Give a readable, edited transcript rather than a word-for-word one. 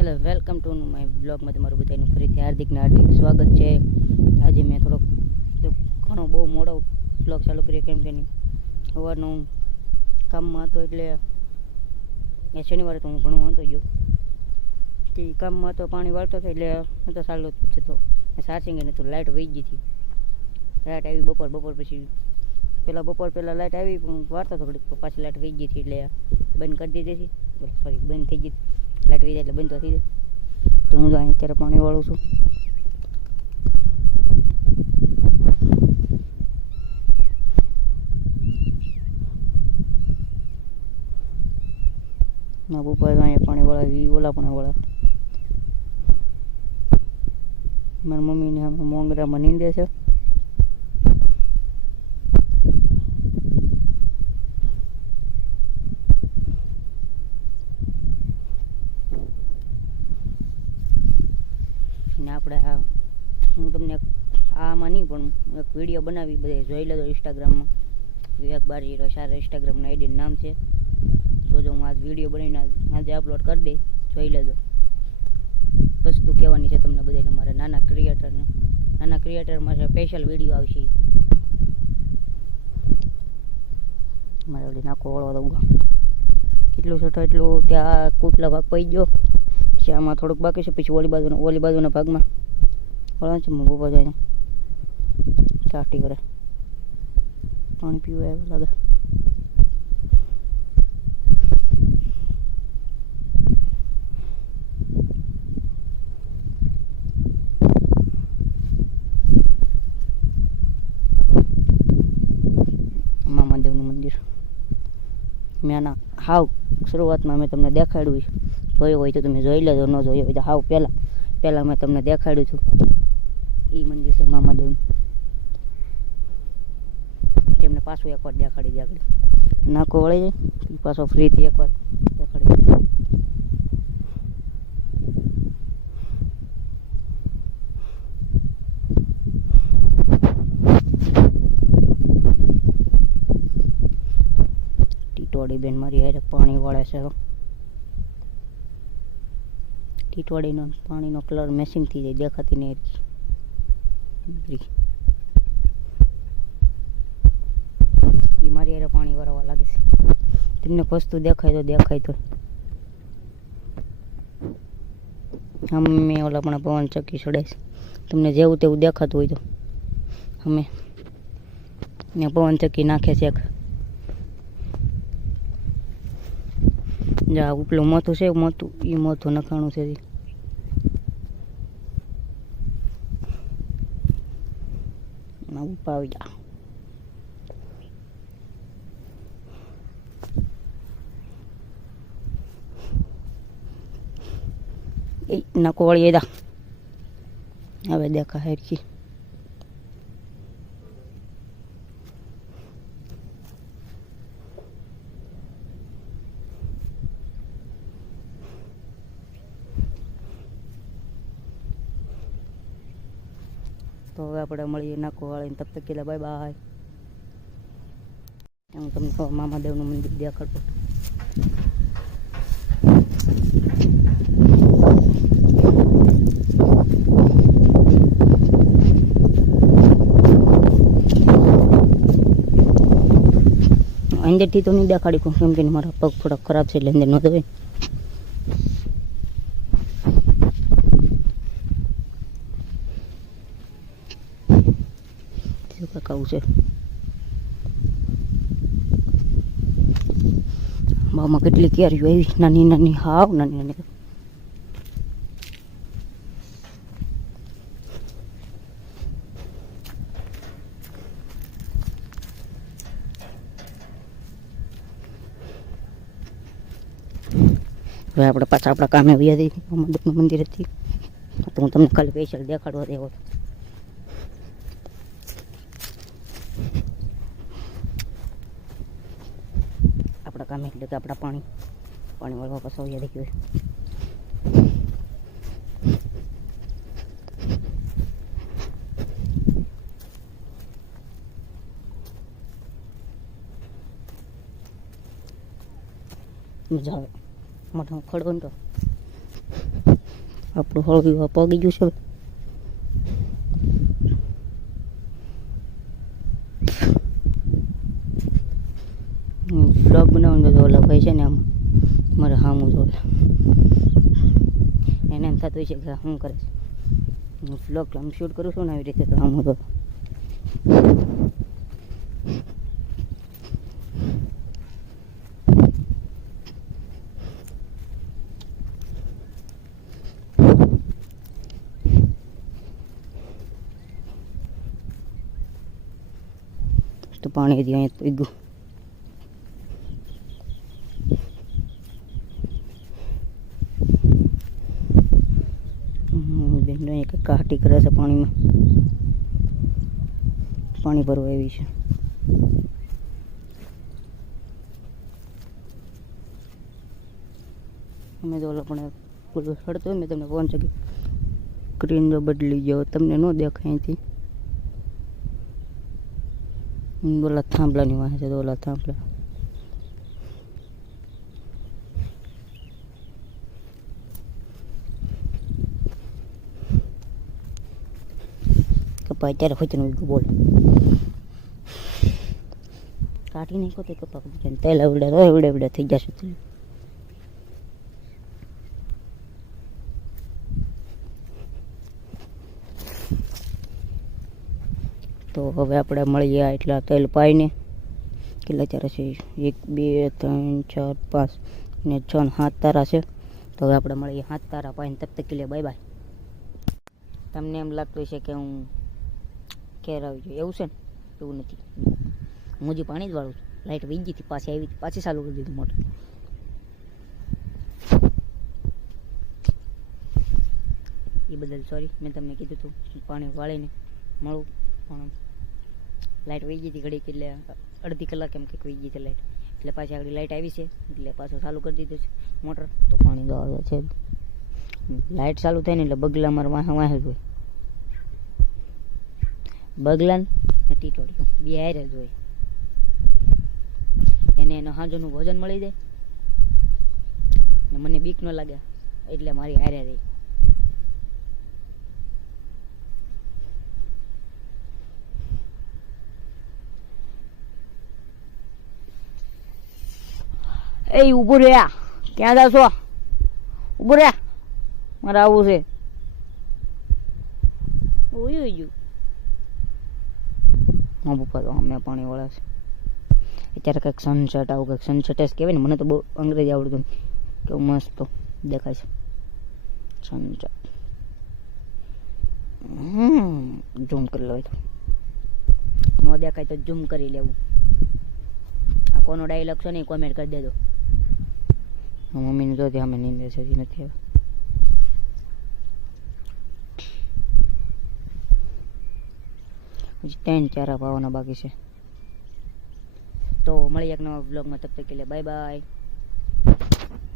Hello, welcome to my બ્લોગમાં તમારું બધાનું ફરીથી હાર્દિક સ્વાગત છે. આજે મેં થોડોક ઘણો બહુ મોડો બ્લોગ ચાલુ કર્યો, કેમ કે સવારનું કામમાં હતો. એટલે શનિવારે તો હું ભણવા હતો ગયો, તે કામમાં હતો, પાણી વાળતો હતો, એટલે હું તો ચાલુ જતો. ચાર્જિંગ ને તો લાઇટ વહી ગઈ હતી. લાઇટ આવી બપોર પછી, બપોર પહેલાં લાઇટ આવી, પણ વાળતો હતો ઘડીક, તો પાછી લાઇટ વહી ગઈ હતી, એટલે બંધ કરી દીધી હતી. સોરી, બંધ થઈ ગઈ. લાઇટ વહી જાય એટલે બંધ તો થઈ જાય. તો હું તો અહીં અત્યારે પાણી વાળું છું. ના ઉપર અહીંયા પાણી વાળા, ઓલા પણ વાળા. મારી મમ્મીને આમ મોંગરામાં નીંદે છે. ને આપણે હું તમને આમાં નહીં, પણ એક વિડીયો બનાવી, બધે જોઈ લેજો ઇન્સ્ટાગ્રામમાં. વિવેક બારીરો સારા ઇન્સ્ટાગ્રામના આઈડીનું નામ છે. તો જો હું આ વિડીયો બનાવીને આજે અપલોડ કરી દઈ, જોઈ લેજો. વસ્તુ કહેવાની છે તમને બધાને. મારે નાના ક્રિએટરમાં સ્પેશિયલ વિડીયો આવશે. મારે ઓલી નાખો વળવા દઉં, કેટલું છોટો એટલું ત્યાં કૂપલા ભાગ પડી ગયો. પછી આમાં થોડુંક બાકી છે, પછી ઓલી બાજુના ભાગમાં વળવાનું છે. ઊભો જાય ચાટી કરે, પાણી પીવા એવું લાગે. મામાદેવનું મંદિર મેં હાવ શરૂઆતમાં મેં તમને દેખાડ્યું, જોયો હોય તો તમે જોઈ લેજો, ન જોયો હોય તો હાવ પહેલાં મેં તમને દેખાડ્યું હતું. એ મંદિર છે મામાદેવનું. તેમને પાછું એકવાર દેખાડી દે. આગળ નાકો વળી જાય, પાછો ફ્રીથી એકવાર દેખાડી દે. ટીટવાડી બેન મારી હારે પાણી વાળે છે. ટીટવાડીનો પાણીનો કલર મેચિંગ થઈ જાય, દેખાતી નહીં. એ મારી હારે પાણી વાળવા લાગે છે. તમને વસ્તુ દેખાય તો અમે ઓલા પણ પવન ચક્કી ચડાવીશ. તમને જેવું તેવું દેખાતું હોય તો અમે ત્યાં પવન ચક્કી નાખે છે. જા ઉપલું મોથું છે, એ મોથું નખાણું છે. ઉપાવી જા. નાકો વળી દા, હવે દેખા હેરકી. તો હવે આપણે મળીએ નાકો વાળીને. તબ તક કે બાય બાય. હું તમને કહું, મામાદેવનું મંદિર દેખાડતો. અંદરથી તો નહીં દેખાડી, કેમ કે મારા પગ થોડા ખરાબ છે, એટલે અંદર ન દવે. કાકાવું છે બામાં કેટલી કેરીઓ આવી, નાની હાવ નાની. હવે આપણે પાછા આપણા કામે આવ્યા જઈએ. મામાદેવનું મંદિર હતી તો હું તમને ખાલી સ્પેશિયલ દેખાડવા દેવો. આપણા કામે એટલે કે આપણા પાણી વાળવા પાછા આવ્યા દેખ્યું. મજા આવે મોઢું ખડો ને તો આપણું હળવી પગી ગયું છે. બ્લોગ બનાવવાનું તો ઓલા ભાઈ છે ને આમાં મારે સામું જોવે, એને એમ થતું હોય છે કે શું કરે છે. હું બ્લોગ આમ શૂટ કરું છું ને આવી રીતે, તો સામું જો તો પાણી અહીંયા પીગું. બેન એક કાટી કરે છે પાણીમાં, પાણી ભરવા એવી છે. અમે તો ઓલો પણ પૂરું સડતો હોય, મેં તમને ફોન છે કે સ્ક્રીન જો બદલી ગયો, તમને ન દેખાય અહીંથી. ઓલા થાંભલાની વાંહે છે, તો ઓલા થાંભલા કપા અત્યારે હોય તો બોલ કાઢી નાખો તો કપા તેલ એવડે થઈ જશે. તો હવે આપણે મળીએ એટલા તેલ પાઈને. કેટલા તારા છે? 1 2 3 4 5 ને 6 7 તારા છે. તો હવે આપણે મળીએ 7 તારા પાઈને. તબ તક કે લે બાય બાય. તમને એમ લાગતું છે કે હું ઘેર આવી ગયો, એવું છે ને? એવું નથી, હું હજી પાણી જ વાળું છું. લાઇટ વહી ગઈ હતી, પાછી આવી, પાછી ચાલુ કરી દીધું મોટર. એ બદલ સોરી, મેં તમને કીધું હતું પાણી વાળીને મળું, પણ લાઇટ વહી ગઈ હતી ઘડીક, એટલે અડધી કલાક એમ કંઈક વહી ગઈ હતી લાઇટ, એટલે પાછી આગળ લાઇટ આવી છે, એટલે પાછું ચાલુ કરી દીધું છે મોટર. તો પાણી તો આવે છે. લાઇટ ચાલુ થાય ને એટલે બગલા મારા વાહે જ હોય, બગલાન ને ટીટોળીઓ બે હારે જ હોય. એને એનો હાંજોનું ભોજન મળી જાય ને મને બીક ન લાગે, એટલે મારી હારે રહી. એ ઊભું રહ્યા, ક્યાં જાશો? ઊભું રહ્યા, મારે આવવું છે. ઓયું હા પપ્પા તો અમે પાણી વાળા છે. અત્યારે કંઈક સનસેટ આવું કંઈક સનસેટ જ કહેવાય ને, મને તો બહુ અંગ્રેજી આવડતું નથી. કેવું મસ્ત તો દેખાય છે સનસેટ. ઝૂમ કરી લો, તો ન દેખાય તો ઝૂમ કરી લેવું. આ કોનો ડાયલોગ છે ને કોમેન્ટ કરી દેજો. મમ્મીને જોતી અમે નીંદે છે, હજી નથી આવે. હજી 3 ચારા પાવાના બાકી છે. તો મળીએ એક નવા બ્લોગમાં. તબ તક કે લે બાય બાય.